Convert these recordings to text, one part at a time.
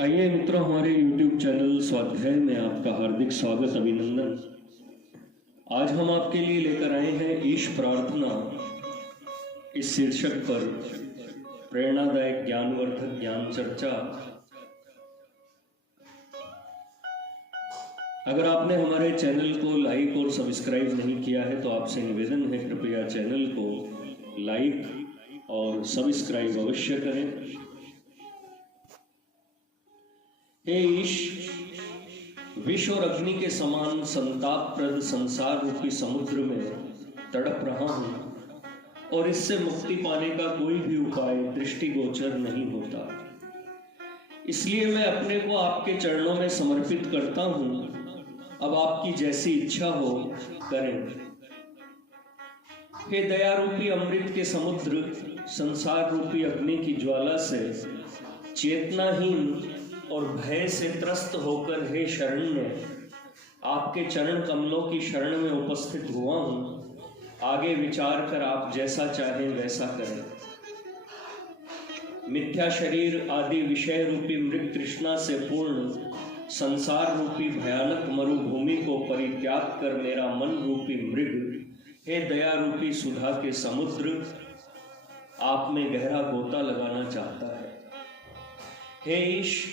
आइए मित्रों, हमारे YouTube चैनल स्वाध्याय में आपका हार्दिक स्वागत अभिनंदन। आज हम आपके लिए लेकर आए हैं ईश प्रार्थना इस शीर्षक पर प्रेरणादायक ज्ञानवर्धक ज्ञान चर्चा। अगर आपने हमारे चैनल को लाइक और सब्सक्राइब नहीं किया है तो आपसे निवेदन है, कृपया चैनल को लाइक और सब्सक्राइब अवश्य करें। हे ईश, विष और अग्नि के समान संतापप्रद संसार रूपी समुद्र में तड़प रहा हूं और इससे मुक्ति पाने का कोई भी उपाय दृष्टिगोचर नहीं होता। इसलिए मैं अपने को आपके चरणों में समर्पित करता हूं। अब आपकी जैसी इच्छा हो करें। हे दया रूपी अमृत के समुद्र, संसार रूपी अग्नि की ज्वाला से चेतनाहीन और भय से त्रस्त होकर हे शरण्य, आपके चरण कमलों की शरण में उपस्थित हुआ हूं। आगे विचार कर आप जैसा चाहें वैसा करें। मिथ्या शरीर आदि विषय रूपी मृग तृष्णा से पूर्ण संसार रूपी भयानक मरुभूमि को परित्याग कर मेरा मन रूपी मृग, हे दया रूपी सुधा के समुद्र, आप में गहरा गोता लगाना चाहता है। हे ईश,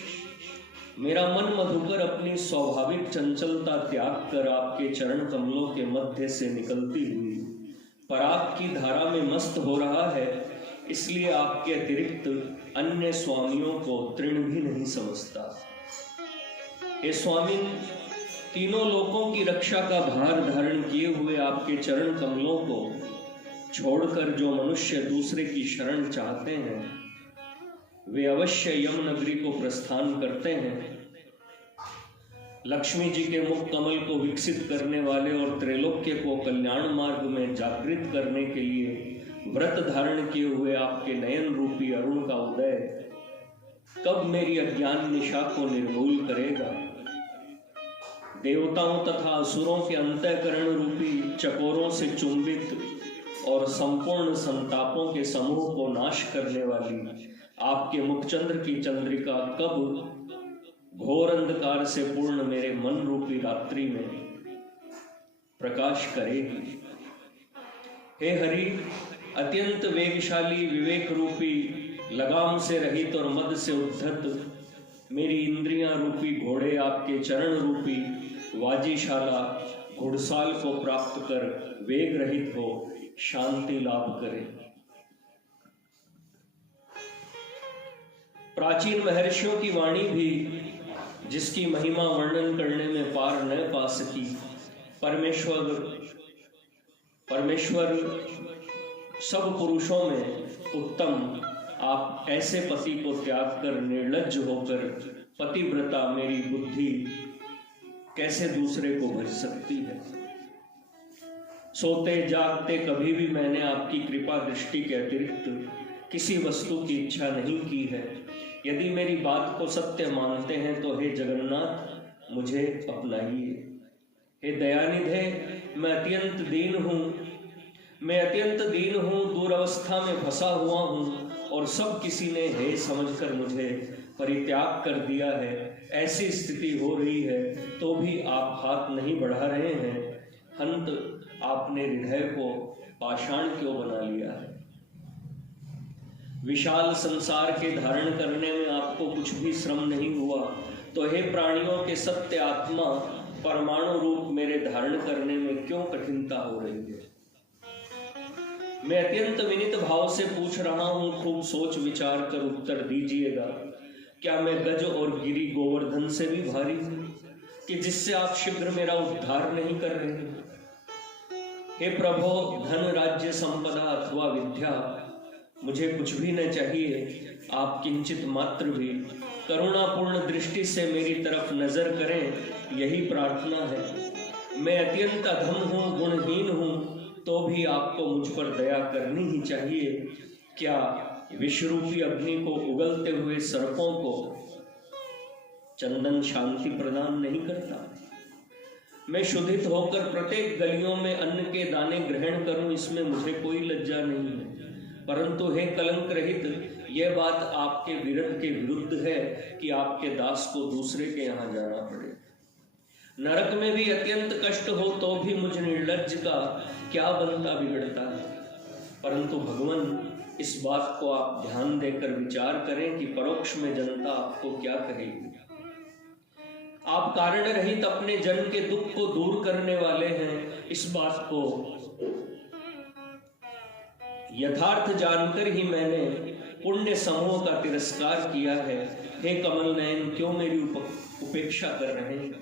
मेरा मन मधुकर अपनी स्वाभाविक चंचलता त्याग कर आपके चरण कमलों के मध्य से निकलती हुई पराग की धारा में मस्त हो रहा है। इसलिए आपके अतिरिक्त अन्य स्वामियों को तृण भी नहीं समझता। हे स्वामी, तीनों लोकों की रक्षा का भार धारण किए हुए आपके चरण कमलों को छोड़कर जो मनुष्य दूसरे की शरण चाहते हैं वे अवश्य यमनगरी को प्रस्थान करते हैं। लक्ष्मी जी के मुख कमल को विकसित करने वाले और त्रैलोक्य को कल्याण मार्ग में जागृत करने के लिए व्रत धारण किए हुए आपके नयन रूपी अरुण का उदय कब मेरी अज्ञान निशा को निर्मूल करेगा। देवताओं तथा असुरों के अंतःकरण रूपी चकोरों से चुंबित और संपूर्ण संतापों के समूह को नाश करने वाली आपके मुखचंद्र की चंद्रिका कब घोर अंधकार से पूर्ण मेरे मन रूपी रात्रि में प्रकाश करेगी। हे हरि, अत्यंत वेगशाली विवेक रूपी लगाम से रहित और मद से उद्धत मेरी इंद्रियां रूपी घोड़े आपके चरण रूपी वाजीशाला घुड़साल को प्राप्त कर वेग रहित हो शांति लाभ करें। प्राचीन महर्षियों की वाणी भी, जिसकी महिमा वर्णन करने में पार न पा सकी, परमेश्वर सब पुरुषों में उत्तम आप ऐसे पति को त्याग कर निर्लज्ज होकर पतिव्रता मेरी बुद्धि कैसे दूसरे को भज सकती है। सोते जागते कभी भी मैंने आपकी कृपा दृष्टि के अतिरिक्त किसी वस्तु की इच्छा नहीं की है। यदि मेरी बात को सत्य मानते हैं तो हे जगन्नाथ, मुझे अपनाइए। हे दयानिधे, मैं अत्यंत दीन हूँ, दूरावस्था में फंसा हुआ हूँ और सब किसी ने हे समझकर मुझे परित्याग कर दिया है। ऐसी स्थिति हो रही है तो भी आप हाथ नहीं बढ़ा रहे हैं। हंत, आपने हृदय को पाषाण क्यों बना लिया है। विशाल संसार के धारण करने में आपको कुछ भी श्रम नहीं हुआ तो हे प्राणियों के सत्य आत्मा, परमाणु रूप मेरे धारण करने में क्यों कठिनता हो रही है। मैं अत्यंत विनीत भाव से पूछ रहा हूं, खूब सोच विचार कर उत्तर दीजिएगा। क्या मैं गज और गिरी गोवर्धन से भी भारी हूं कि जिससे आप शीघ्र मेरा उद्धार नहीं कर रहे हैं। हे प्रभो, धन राज्य संपदा अथवा विद्या मुझे कुछ भी न चाहिए। आप किंचित मात्र भी करुणापूर्ण दृष्टि से मेरी तरफ नजर करें, यही प्रार्थना है। मैं अत्यंत अधम हूँ, गुणहीन हूँ, तो भी आपको मुझ पर दया करनी ही चाहिए। क्या विश्वरूपी अग्नि को उगलते हुए सर्पों को चंदन शांति प्रदान नहीं करता। मैं शुद्धित होकर प्रत्येक गलियों में अन्न के दाने ग्रहण करूं, इसमें मुझे कोई लज्जा नहीं है। परंतु हे कलंक रहित, यह बात आपके विरध के विरुद्ध है कि आपके दास को दूसरे के यहाँ जाना पड़े। नरक में भी अत्यंत कष्ट हो तो भी मुझ निर्लज्ज का क्या बनता बिगड़ता है। परंतु भगवान, इस बात को आप ध्यान देकर विचार करें कि परोक्ष में जनता आपको क्या कहेगी। आप कारण रहित अपने जन के दुख को दूर करने वाले हैं, इस बात को यथार्थ जानकर ही मैंने पुण्य समूह का तिरस्कार किया है। हे कमल नयन, क्यों मेरी उपेक्षा कर रहे हैं?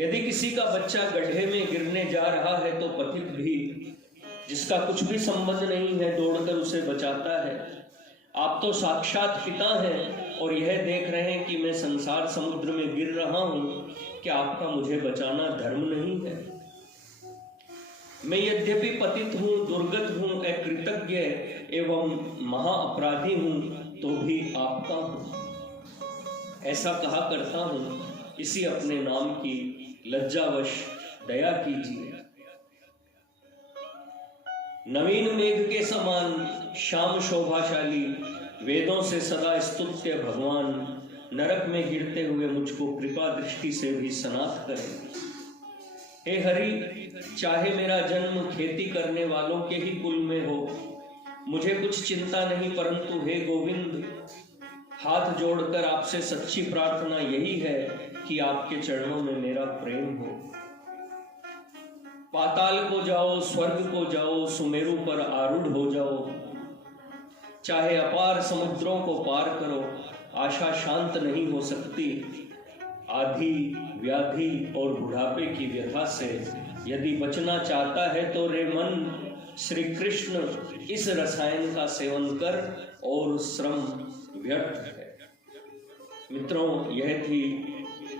यदि किसी का बच्चा गड्ढे में गिरने जा रहा है तो पथिक भी, जिसका कुछ भी संबंध नहीं है, दौड़कर उसे बचाता है। आप तो साक्षात पिता हैं और यह देख रहे हैं कि मैं संसार समुद्र में गिर रहा हूं। क्या आपका मुझे बचाना धर्म नहीं है? मैं यद्यपि पतित हूं, दुर्गत हूं, अकृतज्ञ एवं महाअपराधी हूं, तो भी आपका हूं। ऐसा कहा करता हूं, इसी अपने नाम की लज्जावश दया कीजिए। नवीन मेघ के समान श्याम शोभाशाली, वेदों से सदा स्तुत्य भगवान, नरक में गिरते हुए मुझको कृपा दृष्टि से भी सनाथ करें। हे हरि, चाहे मेरा जन्म खेती करने वालों के ही कुल में हो, मुझे कुछ चिंता नहीं, परंतु हे गोविंद, हाथ जोड़कर आपसे सच्ची प्रार्थना यही है कि आपके चरणों में मेरा प्रेम हो। पाताल को जाओ, स्वर्ग को जाओ, सुमेरु पर आरूढ़ हो जाओ, चाहे अपार समुद्रों को पार करो, आशा शांत नहीं हो सकती। आधी व्याधि और बुढ़ापे की व्यथा से यदि बचना चाहता है तो रे मन, श्री कृष्ण इस रसायन का सेवन कर और श्रम व्यर्थ है। मित्रों, यह थी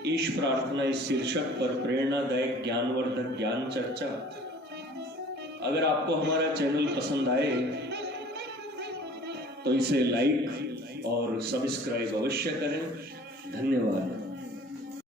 ईश प्रार्थना इस शीर्षक पर प्रेरणादायक ज्ञानवर्धक ज्ञान चर्चा। अगर आपको हमारा चैनल पसंद आए तो इसे लाइक और सब्सक्राइब अवश्य करें। धन्यवाद।